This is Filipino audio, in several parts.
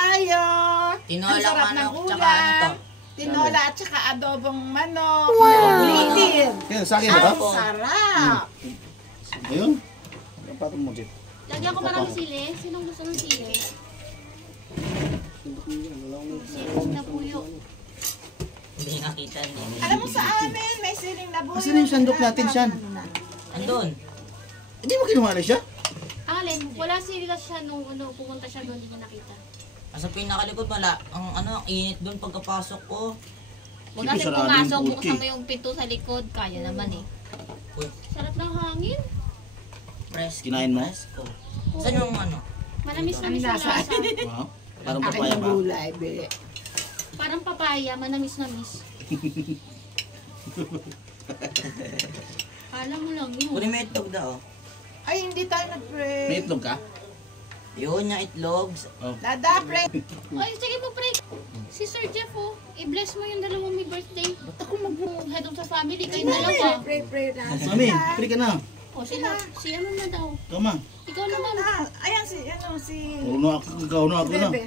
tayo. Tinola Ang sarap ng manok, tsaka ano to? ulam. Tinola at saka adobong manok. Wow! Yan, sa akin ba? Ang sarap. Ayun. Ano pa itong mojit? Lagyan ko marami sili. Sinong gusto ng sili? Siling na puyo. Hindi nakita niya. Alam mo sa amin, may siling na buyo. Asan yung sandok natin, Shan? Andun. Hindi mo kinuha siya? Alin, wala sila siya nung pumunta siya doon, hindi niya nakita. Sa pinakalikod wala. Ang init doon pagkapasok ko. Huwag natin pumasok, buksan mo yung pinto sa likod. Kaya naman eh. Uy, Sarap ng hangin. press. Kinain mo? Press ko. Saan yung Manamis-namis yung Ang lasa. lasa. Wow. Parang Akin papaya yung ba? gulay, be. Parang papaya, manamis-namis. Alam mo lang yun. Kunin mo yung itlog daw. Ay, hindi tayo May nag-pray. itlog ka? Yun yung itlog. Dada, pray. Ay, sige po, pre. Si Sir Jeff, oh. I-bless mo yung dalawang may birthday. Ba't ako Head of the family, kayo dalawa. pray na. Mami, pili ka na. O, si ano na daw. Tama. Ikaw naman. Ah, ayan si Uno ako, ikaw na ako na. Bebe.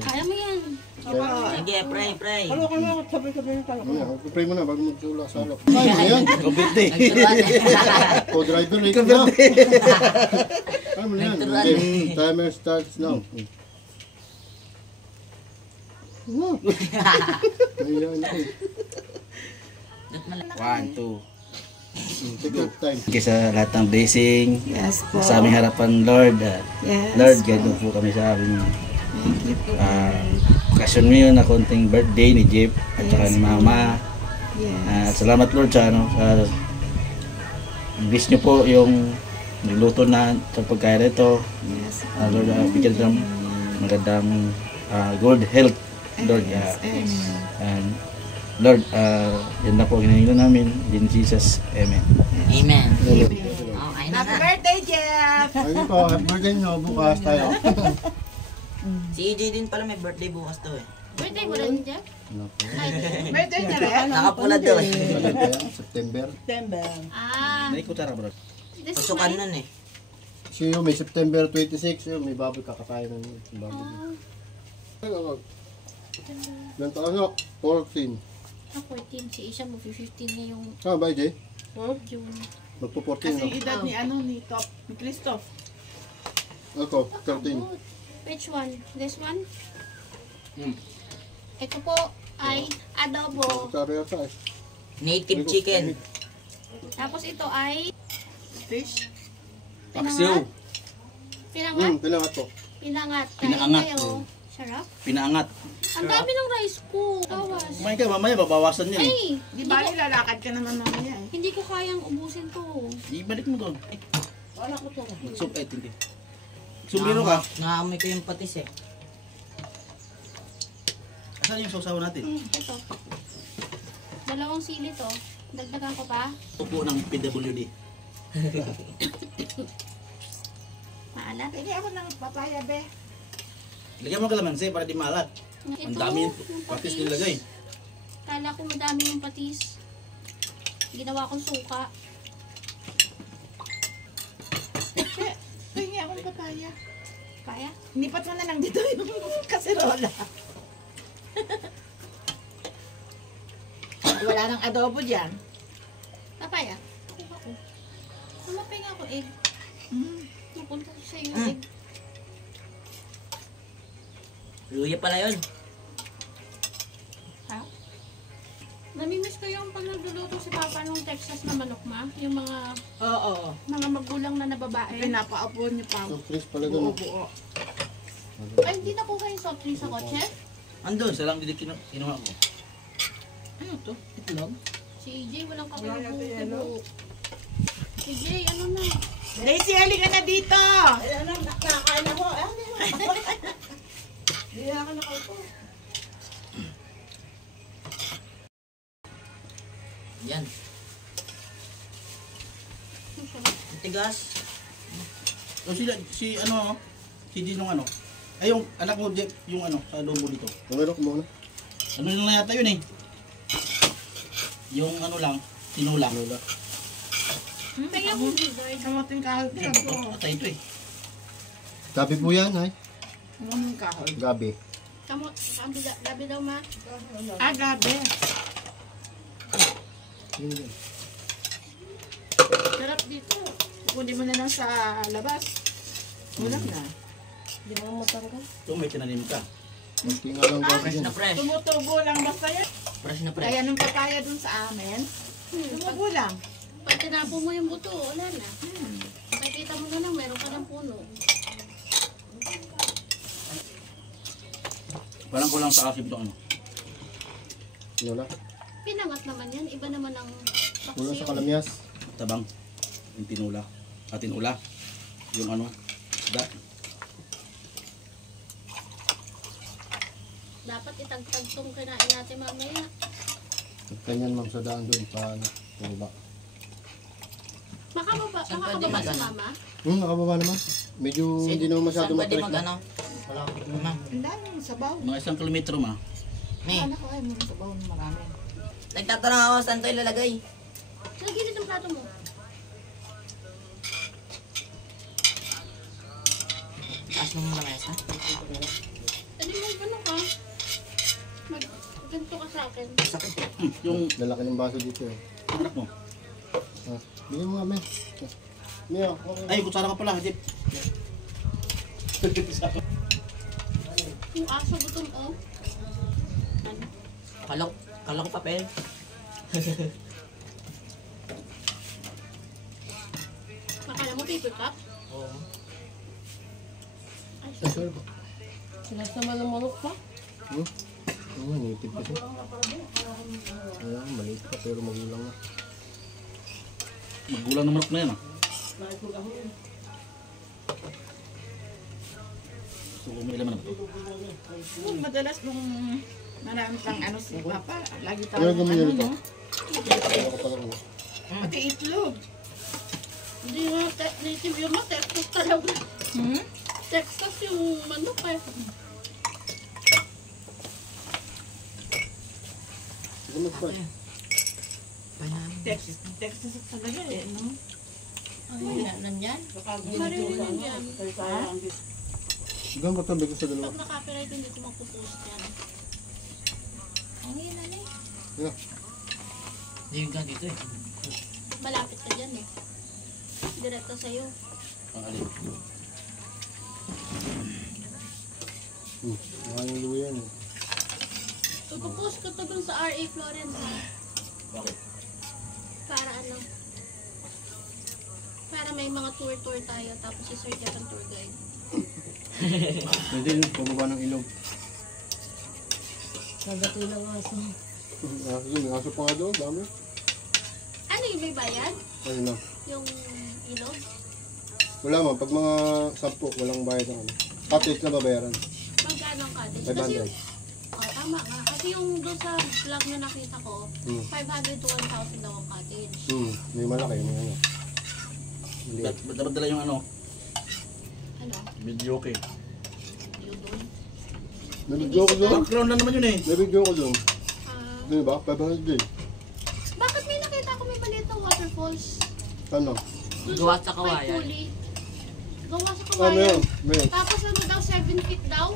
Kaya mo yan. Sige, pray. Pray mo na bago magsula sa alok. Ay, ayan. Kabite. Co-driver rate na. Ano mo na yan? Okay, timer starts now. Ayan. 1, 2. Take your time. Okay, sa lahat ng blessing, Yes po. sa aming harapan, Lord. Yes. Lord, guide po kami sa aming okasyon ngayon na konting birthday ni Jeep at saka ni Mama. Yes. Salamat Lord sa bless niyo po yung nagluto na sa pagkain ito. Yes. Lord, bigyan ng magandang good health, Lord. And Lord, yan na po ginagawa namin. In Jesus, Amen. Amen. Okay na Happy na. birthday, Jeff! Ayun po, happy birthday nyo. Bukas tayo. Si EJ din pala may birthday bukas to eh. Birthday mo rin, Jeff? Birthday na rin? Nakapula daw eh. September. Ah, May kutsara bro. this is Pasukan mine. nun eh. Siyo, may September 26. May baboy kakatayin ng baboy. Ilan taon nyo? 14. Ah, 14. Si Isha mo, 15 na yung Ba, Jay? June. Magpo-14 Kasi na. edad ni ni Christoph. Ako, 13. Good. Which one? This one? Ito po ay adobo. Sabi yata eh. Native chicken. Tapos ito ay Fish. Paksiw. pinangat. Pinangat po. Pinangat. Pinaangat. Kain kayo. Sarap. Pinaangat. Ang dami ng rice ko. Tawas. Kumain ka, mamaya babawasan yun. Ay! Di ba lalakad ka naman mamaya eh? Hindi ko kayang ubusin to. Ibalik mo doon. Wala ko to. Soup, hindi. Sumiro ka. Nakaamoy ko yung patis eh. Asan yung sausaw natin? Ito. Dalawang sili to. Dagdagan ko pa. Upo ng PWD. Maalat. Hindi ako ng papaya, be. Lagyan mo kalamansi para di malat. Ang dami yung patis nilagay. Kala ko madami yung patis. Ginawa kong suka. Hingi akong papaya. Kaya? Nipat mo na lang dito yung kaserola. Wala nang adobo dyan. Papaya. Kuha ko. Kumapay nga ako egg. Napunta ko sa iyo egg. Luya pala yun. Ha? Namimiss ko yung pag nagluluto si Papa nung Texas na manok ma. Yung mga Oo. magulang na babae. Pinapaapo niyo pa. So, Chris pala doon. Buo-buo. Ay, hindi na po kayo soft drinks sa kotse? Andun, sa lang dito kinuha ko. Ano to? Itlog? Si EJ walang Wala na to yan, kakibuo. Si EJ, ano na? Daisy, halika na dito! Ano, nakakain ako. Hindi ako nakaupo. Yan. Ang tigas. O si Dinong ano? Ay yung anak mo Jeff, yung ano, sa adobo dito. Ano ko muna? Ano lang yata yun eh. Yung ano lang, tinulang. Kaya mo dessert. Kamating kahal ko. Atay ito eh. Sabi po yan, ay. Anong kahoy? Gabi. Gabi daw ma. Ah, gabi. Sarap dito. Kunin mo na lang sa labas. Ulap na. Di mo matanggal. Kung may tinanim ka. Kunti nga lang gabi Fresh dyan. na fresh. Tumutubo lang basta yan. Fresh na fresh. Kaya nung papaya dun sa amin, tumubo lang. Pag tinapo mo yung buto, wala na. Makikita mo na lang, meron ka ng puno. Parang kulang sa asim itong ano. Wala. Pinangat naman yan. Iba naman ang Wala sa paksiw. kalamyas. Tabang. Yung tinula. Tinula. Yung ano. Da. Dapat itagtag tong kinain natin mamaya. Ganyan ma'am sa daan doon pa ano. Tuba. Makababa Saan pwede si mag-ano? mama. Nakababa naman. Medyo hindi naman masyado Saan pwede matrek na. mag-ano? Malapit na. Ma'am. Ang daming sabaw. Mga 1 kilometro ma. Ni, Anak ko ay may sabaw na marami. nagtatanong ako saan ito ilalagay. Sa gilid ng plato mo. Taas mo muna mesa. Pwede mo ano ka? Ganito ka sa akin. Yung Lalaki ng baso dito eh. anak mo. Bigyan mo nga, men. Mia, okay. Ay, kutsara ka pala. Jeep. Yung aso gutom oh. Kala ko papel. Akala mo paper cup? Oo. Ay, Ay, sorry po. sinasama ng manok pa? Oo, native kasi. Wala, maliit pa pero magulang na. Maggulang na manok na yan ah. So, may laman na ba ito? Madalas nung marami pang ano si Papa, lagi Ano tawag gawin ano nito? no? Ano ka pala ano? Pati itlog. Hindi nga native yung mga Texas talaga. Texas yung manok eh. Sige mo, Spy. Texas talaga eh, no? Ay, nandyan? Marunong yan. Hanggang katabi ko sa dalawa. Pag na-copyright hindi ko magpo-post yan. Ang hina na eh. Yeah. Hindi yung ka dito eh. Malapit ka dyan eh. Direkta sa'yo. Ang alin. Maraming luya yan eh. Ipopost ko to dun sa RA Florence. Bakit? Para ano? Para may mga tour-tour tayo tapos i-search ang tour guide. Pwede yun, pababa ng ilog. Nagati ng aso. Yun, may aso pa nga doon, dami. Ano yung may bayad? Ayun na. Yung ilog? Wala man, pag mga 10, walang bayad ng ano. Cottage na babayaran. Magkano ang cottage? Kasi yung, 500. tama nga. Kasi yung doon sa vlog na nakita ko, 500 to 1,000 daw ang cottage. May malaki, may ano. Hindi. Dapat dala yung ano, Ano? video okay. Yung doon? May video ko doon. Background lang naman yun eh. May video ko doon. Ah, Di ba? 500 din. bakit may nakita ko may maliit na waterfalls? Ano? Doon Gawa sa may kawayan. puli. Gawa sa Ah, kawayan. meron. Meron. Tapos ano daw, 7 feet daw?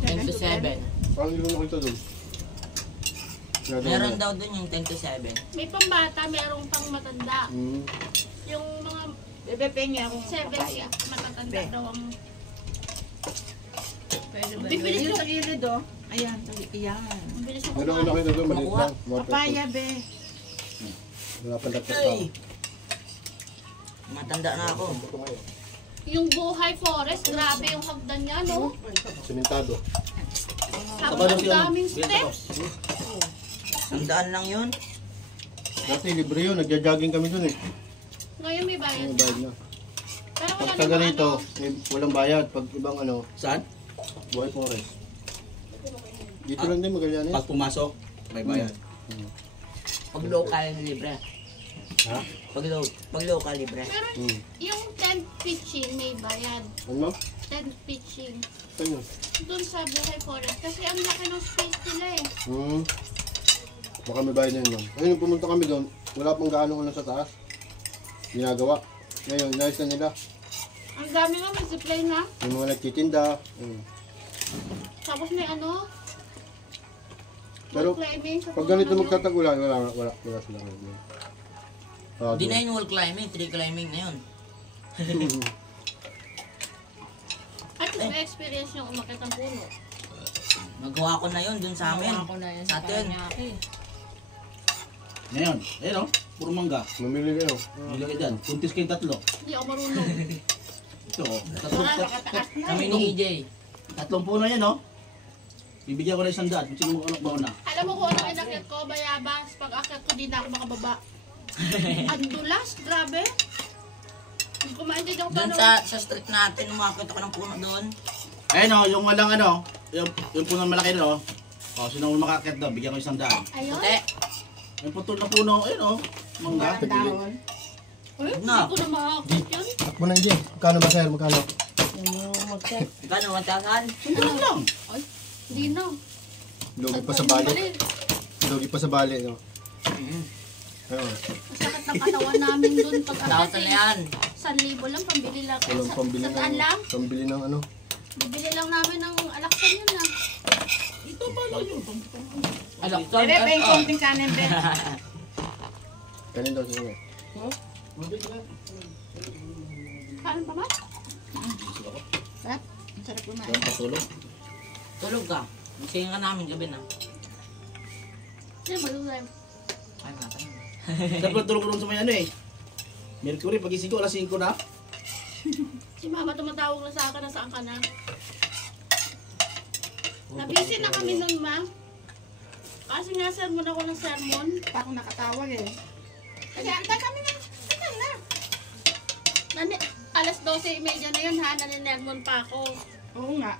10 to 7. Parang hindi ko nakita doon. Meron daw dun yung 10 to 7. May pambata, merong pang matanda. Yung mga Bebe, pengi akong 7 papaya. feet matatanda Be. daw ang... Pwede ba? Bibilis Yung ko. sa gilid oh. Ayan, ayan. Ang bilis na Meron ko kumain. nakita doon, maliit Makuha. lang. Waterfall. Papaya, be. Wala pa dapat Ay! Matanda na ako. Yung Buhay Forest, grabe yung hagdan niya, no? Simentado. Tapos ang daming steps. Sandaan lang yun. Dati libre yun, nagja-jogging kami doon eh. Ngayon may bayad May na. bayad na. Pero wala Pag taga namang rito, ano. walang bayad. Pag ibang ano, Saan? buhay forest. Dito lang din Magallanes. Pag pumasok, may bayad. Pag local, libre. Ha? Pag local, libre. Pero yung tent pitching may bayad. Ano? Tent pitching. Saan yun? Doon sa Buhay Forest. Kasi ang laki ng space nila eh. Baka may bayad na yun lang. Ayun, pumunta kami doon. Wala pang gaano ano sa taas. Ginagawa. Ngayon, inayos na nila. Ang dami nga, may supply na. Yung mga nagtitinda. Tapos may ano, Pero wall climbing. sa pag puno ganito na yun. magtatagulan, wala sila ngayon. Hindi na yun wall climbing, tree climbing na yun. At least may experience niyong umakit ang puno. Nagawa ko na yun dun sa amin. Ako na yan Sa sa atin. Paranaque. Ngayon, ayun o, puro mangga. Mamili kayo. Ilagay dyan, kuntis kayong tatlo. Hindi ako marunong. Ito o, Kami ni EJ. tatlong puno yan o. Bibigyan ko na 100, kung sino mo na. Alam mo kung ano inakit ko, bayabas. Pag akit ko, di na ako makababa. Ang dulas, grabe. Hindi ko maintindihan kung Dun paano. sa street natin, umakit ako ng puno doon. Ayun o, yung walang ano, yung puno malaki na o. O, sino mo makakit daw, bigyan ko 100. Ayun. Puti. Yung putol na puno, ayun o, mangga. Ang dahon. Uy, hindi Na. ko na makakit yun. Takbo na hindi. Magkano ba sir? Magkano? Yung mag-check. Gano'n, 1,000? Ano lang? Hindi na. Lugi pa sa bali. Lugi pa sa bali. No? Ayun. Masakit ng katawan namin dun pag 1,000 na akit. yan. 1,000 lang, pambili lang. Walang pambili Sa daan lang? Pambili ng ano. Bibili lang namin ng alaksan yun na. Alaksan. Bebe, may konting kanin, be. Kanin daw sila. Kain pa ba? Sarap. Ang sarap kumain. Yung patulog. Tulog ka. Magsingin ka namin gabi na. Hindi, malulay. Ay, natin. Dapat tulog sa may ano eh. Mercury, pagising ko, alas 5 na. Si mama tumatawag na sa akin na saan ka na. Nabisi na kami nun, ma. Kasi nga sermon ako ng sermon. Pa ako nakatawag eh. Kasi antay kami na. Antay na. Alas 12:30 na yun ha, naninermon pa ako. Oo nga.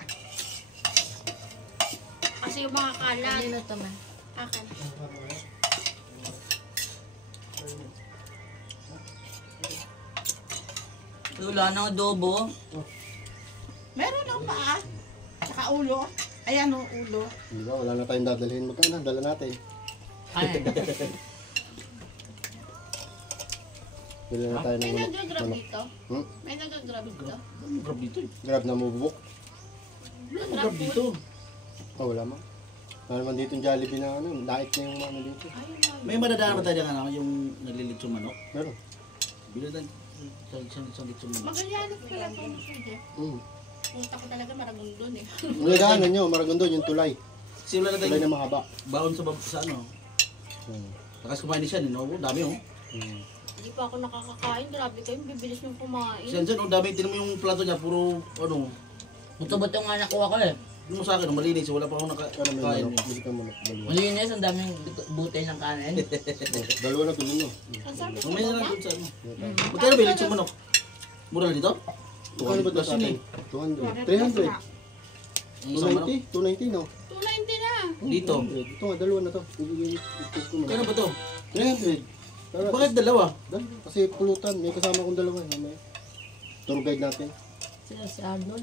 Kasi yung mga kalat. Kanino to man? Akin. Wala nang adobo. Meron ng paa. Tsaka ulo. Ayan o, ulo. Hindi ba? Wala na tayong dadalhin. Magkano? Dala natin. Ay, Bili na tayo ng May manok. nag-grab dito? Hmm? May nag-grab dito? Grab dito eh. Grab na mubuk. Grab dito. Oh, wala mo. Wala naman dito yung Jollibee na ano. Daik na yung ano dito. May madadaan ba tayo dyan ano, yung naglilitsong manok? Meron. Bili tayo sa litsong manok. Magallanes pala ito. Punta ko talaga maragong doon eh. Yung daanan nyo, Maragondon, yung tulay. Kasi wala na Tulay tayong na mahaba. baon sa ano. Takas kumain siya, no? Dami oh. Hindi pa ako nakakakain. Grabe kayo. Bibilis niyong kumain. Siya dyan, oh, dami. Tinan mo yung plato niya, puro ano. buto-buto nga nakuha ko eh. Yung sa akin, oh, malinis. Wala pa akong Ano may nakakain manok? eh. Bili ka manok. Dalawa. Malinis, ang daming butay ng kanin. Dalawa na tuloy mo. Ang sabi ko Mamaya na ba? lang dun sa ano. Magkano ba yung litsong manok? Mura na dito? Magkano ba ito Plus sa yun atin? eh. 200. 300. Yung isang manok. 290, 290 no? 290 na. Dito. 200. Ito nga, dalawa na to. Ito ko Kano ba to? 300. Tara, Bakit dalawa? dalawa. Kasi pulutan, may kasama kong dalawa. Mamaya. Tour guide natin. Sila si Arnold.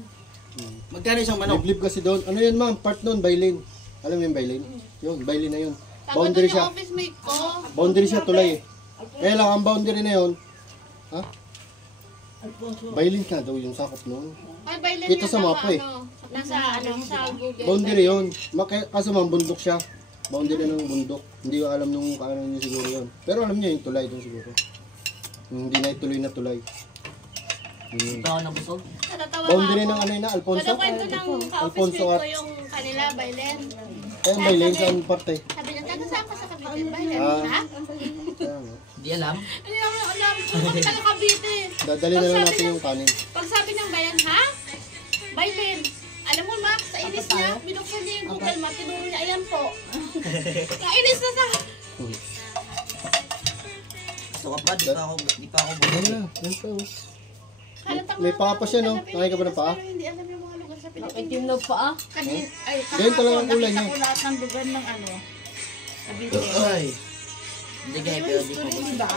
Magkano isang manok? Liblib kasi doon. Ano yan ma'am? Part doon, Bailin. Alam mo yung Bailin? Yun, Bailin na yun. Boundary Tapos siya. yung office mate ko. Boundary siya, tulay eh. Kaya lang, ang boundary na yun. Ha? Bailin ka daw yung sakop noon. Ay, Bailan Kita yan sa ang mapa eh. Nasa, sa Google. Boundary yun. Kaso ma'am, bundok siya. Boundary ng bundok. Hindi ko alam nung kaano niya siguro yun. Pero alam niya yung tulay doon siguro. Yung hindi na ituloy na tulay. Ito ako nabusog. Natatawa Boundary ako. ng ano yun na, Alfonso? Kada kwento ng ka-office Alfonso mate at ko yung kanila, Bailen. Kaya Bailin saan parte? Sabi niya, taga saan ka sa Cavite? Bailen, Ah. ha? Kaya nga. Hindi alam. Ano yung alam? Kung kami taga Cavite. Dadali na lang natin yung kanin. Pag sabi ng bayan, ha? Bailen. Alam mo, Max, sa inis niya, binuksan niya yung Google Map, tinuro niya, ayan po. Kainis na sa... Gusto ka pa, di pa ako Ayun busog. na, yun pa oh. Halatang May mga paa pa siya, no? taga Nakay ka ba ng paa? Pero hindi alam yung mga lugar sa Bakit Pilipinas. yung nagpaa? Kanin, ay, Ganyan talaga ang kulay Nakita niya. ko lahat ng lugar ng ano. Cavite. Ay. Hindi kaya, pero di pa busog. Diba?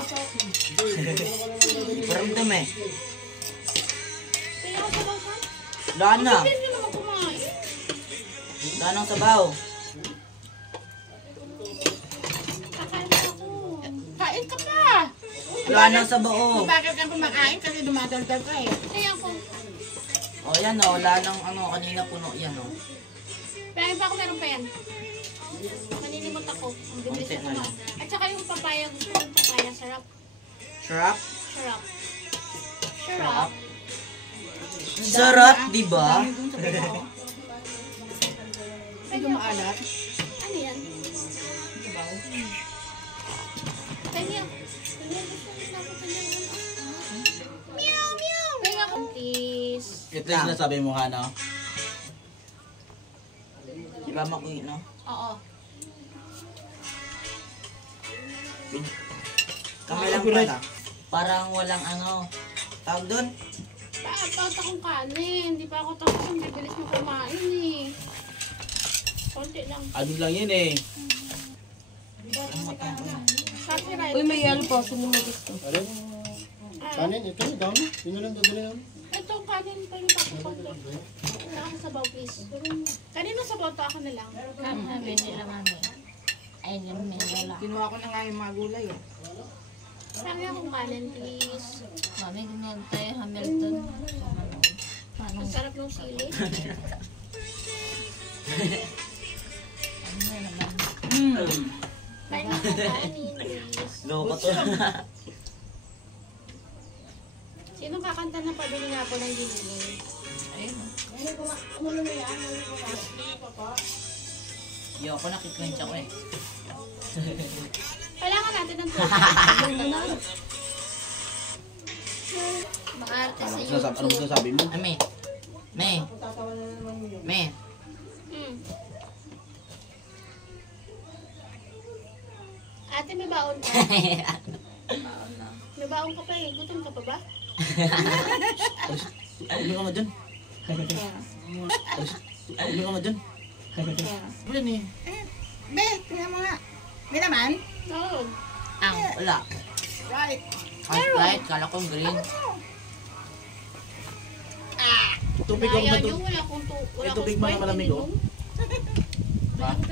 Parang dumi. kaya ako sa bakan. Daan na. Hindi nyo naman kumain. Daan ng sabaw. Kakain na ako. Kain ka pa! Wala na sa buo. Bakit kang kumakain kasi dumadaldal ka eh. Kaya ako, O yan o, wala nang ano, kanina puno yan o. kaya pa ako meron pa yan. Manilimot ako. Ang bilis Konti ko na naman. At saka yung papaya, gusto ko yung papaya. Sarap. Sarap? Sarap. Sarap? Sarap. Sarap, di ba? Dami dun sa baba, oh. Ay, dumaalat. Ano yan? Dibaw. Kanya. Kanya gusto ko na ako kanya. Meow, meow. Kaya ako. Please. Ito yung sinasabi mo, Hana. Di ba makuha, no? Oo. Kami lang pala. Parang walang ano. Tawag doon? Paat akong kanin. Hindi pa ako tapos ang bibilis mo kumain eh. Konti lang. Ano lang yun eh. Copyright. Uy, may yalo po. Sino mo gusto? Ano? Kanin, ito yung dami. Yun na lang dadali namin. Ito ang kanin pa yung tapos. Wala akong sabaw, please. Kanino sabaw to? Ako na lang. Kami nila mami. Ay, yung wala. Kinuha ko na nga yung mga gulay oh. Marami akong kanin, please. Mami, ganyan tayo Hamilton. Ang sarap ng sili. Ano na naman? Kain ako kanin, please. Loko to. Sino kakanta na pabili nga po ng giling? Ayun. Yo, ako nakikwensya ko eh. Kailangan natin ng tubig. Maarte sa Ano masasabi mo? Ah, me. Hmm. Ate, may baon ka? May baon ka pa eh. Gutom ka pa ba? Ano ka mo dyan? Ano ka mo dyan? Yan eh. Be, tingnan mo nga. May naman? Oo. Ang, wala. Right. Ang light, kala ko green. Tubig ako ba Ayaw ito? nyo, wala akong May tubig ba na malamig, oh?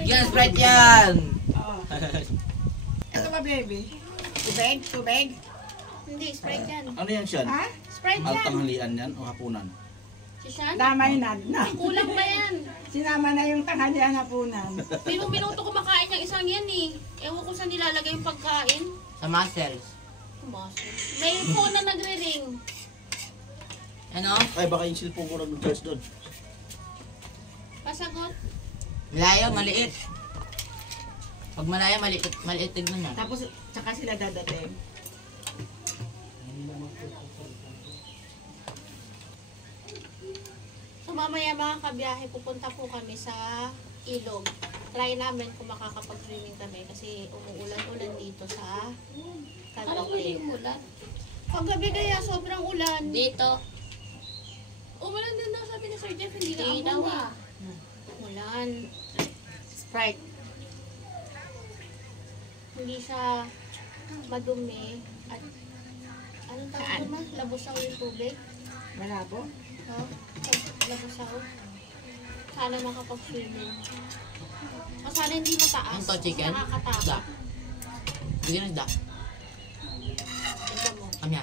Yan, Sprite yan! Ito ba, baby? Tubig? Tubig? Hindi, Sprite yan. Ano yan siya? Ha? Sprite yan. Tanghalian yan o hapunan? Si Shan? Damay na. Kulang ba yan? Sinama na yung tanghalian hapunan. Minuto kumakain yung isang yan eh. Ewan ko saan nilalagay yung pagkain. Sa muscles. May phone na nagre-ring. Ano? Ay, baka yung cellphone ko nag-charge doon. Pasagot. Malayo, maliit. Pag malayo, maliit tignan mo. Tapos, tsaka sila dadating. So mamaya mga kabiyahe, pupunta po kami sa ilog. Try namin kung makakapag-swimming kami kasi umuulan-ulan dito sa Cavite. ulan? Paggabi kaya sobrang ulan. Dito. Umulan din daw sabi ni Sir Jeff, hindi na Hindi daw ah. Ulan. Sprite. Hindi siya madumi at anong tawag mo? Labusaw yung tubig. Malabo. No? Labusaw. Sana makapag-swimming. O sana hindi mataas. Ano to, chicken? Da. Nakakatakot. Bigyan ng da. Tignan mo. Kamya.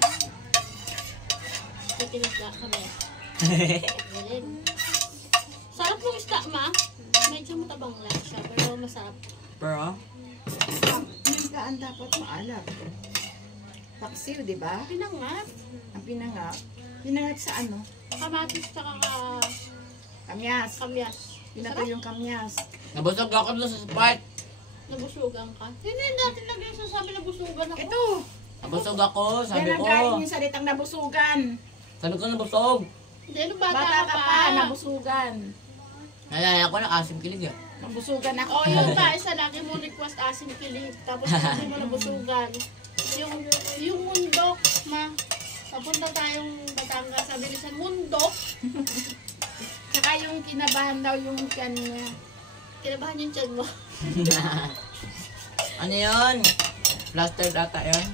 Chicken isda kami. Galing. Sarap ng isda, ma. Medyo matabang lang siya, pero masarap. Pero, Pinanggaan dapat maalam. Paksiw, di ba? Pinangat. Ang pinangap. Pinangap sa ano? Kamatis tsaka Kamyas. kamyas. Pinato yung kamyas. nabusog ako doon sa Sprite. Nabusugan ka. Hindi natin lagay sa sabi nabusugan ako. Ito. Nabusog ako, sabi Yan ang ko. galing yung salitang nabusugan. Sabi ko nabusog. Hindi, nung bata, Bata ka ka pa, nabusugan. Nalala ko na asim kilig eh. Nabusugan ako. O, yung pa, isa lagi mo request asim kilig. Tapos hindi mo nabusugan. Yung mundok, ma. Papunta tayong Batangas. Sabi ni San, mundok. Saka yung kinabahan daw yung kanya. Kinabahan yung tiyan mo. Ano yun? Plaster data yun?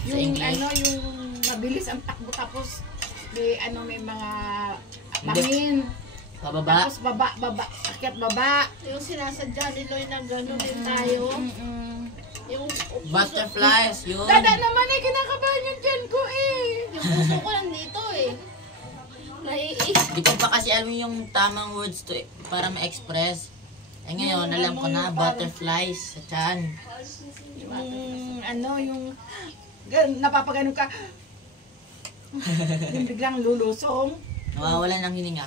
Sa Yung English? ano, yung mabilis ang takbo tapos may mga bangin. Pababa? Tapos baba, akyat baba. Yung sinasadya ni Loy na gano'n din tayo. Mm-mm. Yung Butterflies, yun. Dada naman Gusto ko lang dito eh. Di ko pa kasi alam yung tamang words to para ma-express. Eh ngayon, alam ko na, butterflies sa tiyan. Yung napapagano ka. Yung biglang lulusong. Nawawala ng hininga.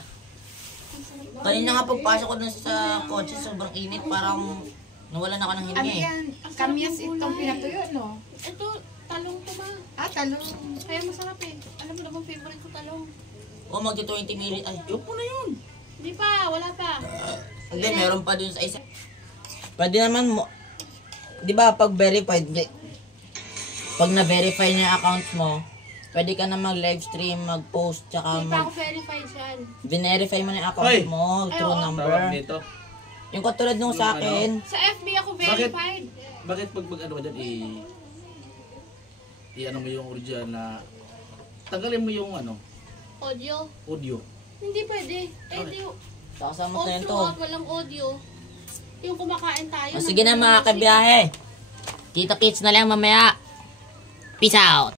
Kanina nga pagpasok ko dun sa kotse, sobrang init, parang nawalan ako ng Ano hininga eh. yan? Kamyas itong pinatuyo, no? Ito, talong to ma. Talong. Kaya masarap eh. Alam mo naman favorite ko talong. O magti 20 minutes, ay, yun po na yun. Hindi pa, wala pa. Hindi, meron pa dun sa isa. Pwede naman mo, di ba pag verified, pag na-verify na yung account mo, pwede ka na mag-live stream, mag-post, tsaka Hindi pa ako verified yan. verify mo na yung account Hoy! mo, true number. Tawag dito. Yung katulad nung sa akin, Sa FB ako verified. Bakit pag ano ka dyan, i-ano mo yung original na, tanggalin mo yung ano, Audio. audio. Hindi pwede. Di kasama off ko yun to. throughout, walang audio. Yung kumakain tayo. O sige na mga kabiyahe. Kita kits na lang mamaya. Peace out.